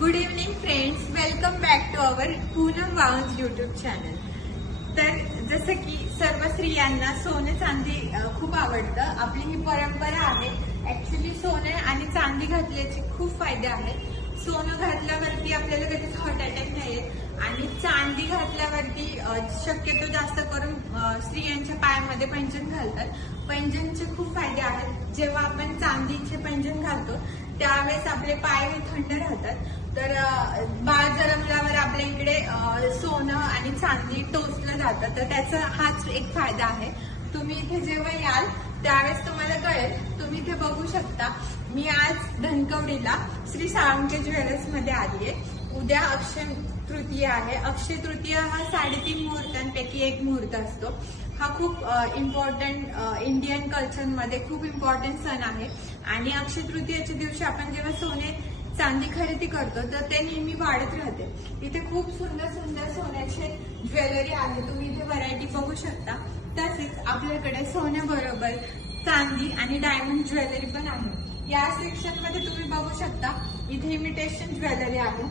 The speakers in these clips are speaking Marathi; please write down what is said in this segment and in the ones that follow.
Good evening friends, welcome back to our Poonam Vaunj YouTube channel. तर जसं की सर्व स्त्रियांना सोने चांदी खूप आवडतं. आपली ही परंपरा आहे. ऍक्च्युली सोने आणि चांदी घातल्याचे खूप फायदे आहेत. सोनं घातल्यावरती आपल्याला कधीच हार्ट अटॅक नाही येत आणि चांदी घातल्यावरती शक्यतो जास्त करून स्त्रियांच्या पायामध्ये पैंजण घालतात. पैंजणचे खूप फायदे आहेत. जेव्हा आपण चांदीचे पैंजण घालतो त्यावेळेस आपले पाय हे थंड राहतात. तर बाळ जन्मल्यावर आपल्या इकडे सोनं आणि चांदी टोचलं जातं, तर त्याचा हाच एक फायदा आहे. तुम्ही इथे जेव्हा याल त्यावेळेस तुम्हाला कळेल. तुम्ही इथे बघू शकता. मी आज धनकवडीला श्री साळुंखे ज्वेलर्स मध्ये आली आहे. उद्या अक्षय तृतीया आहे. अक्षय तृतीया हा 3.5 मुहूर्तांपैकी एक मुहूर्त असतो. हा खूप इम्पॉर्टंट इंडियन कल्चरमध्ये खूप इम्पॉर्टंट सण आहे. आणि अक्षय तृतीयाच्या दिवशी आपण जेव्हा सोने चांदी खरेदी करतो तर ते नेहमी वाढत राहते. इथे खूप सुंदर सुंदर सोन्याचे ज्वेलरी आहे. तुम्ही इथे व्हरायटी बघू शकता. तसेच आपल्याकडे सोन्याबरोबर चांदी आणि डायमंड ज्वेलरी पण आहे. या सेक्शन मध्ये तुम्ही बघू शकता. इथे इमिटेशन ज्वेलरी आहे.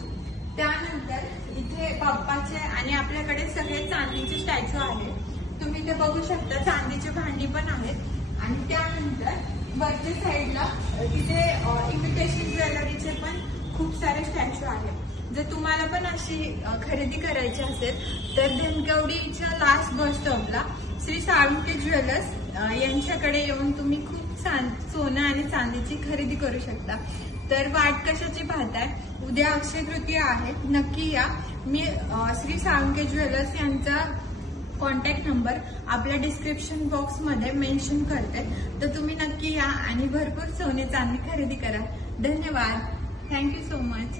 त्यानंतर इथे बाप्पाचे आणि आपल्याकडे सगळे चांदीचे स्टॅच्यू आहेत. तुम्ही इथे बघू शकता. चांदीची भांडी पण आहेत. आणि त्यानंतर वरच्या साईडला तिथे इमिटेशन ज्वेलरीचे पण खूप सारे स्टॅच्यू आहेत. जर तुम्हाला पण अशी खरेदी करायची असेल तर धनकवडीच्या लास्ट बस स्टॉपला श्री साळुंखे ज्वेलर्स यांच्याकडे येऊन तुम्ही खूप सोनं आणि चांदीची खरेदी करू शकता. तर वाट कशाची पाहताय? उद्या अक्षय तृतीया आहे. नक्की या. मी श्री साळुंखे ज्वेलर्स यांचा कॉन्टॅक्ट नंबर आपल्या डिस्क्रिप्शन बॉक्स मध्ये मेन्शन करते. तर तुम्ही नक्की या आणि भरपूर सोने चांदी खरेदी करा. धन्यवाद. Thank you so much.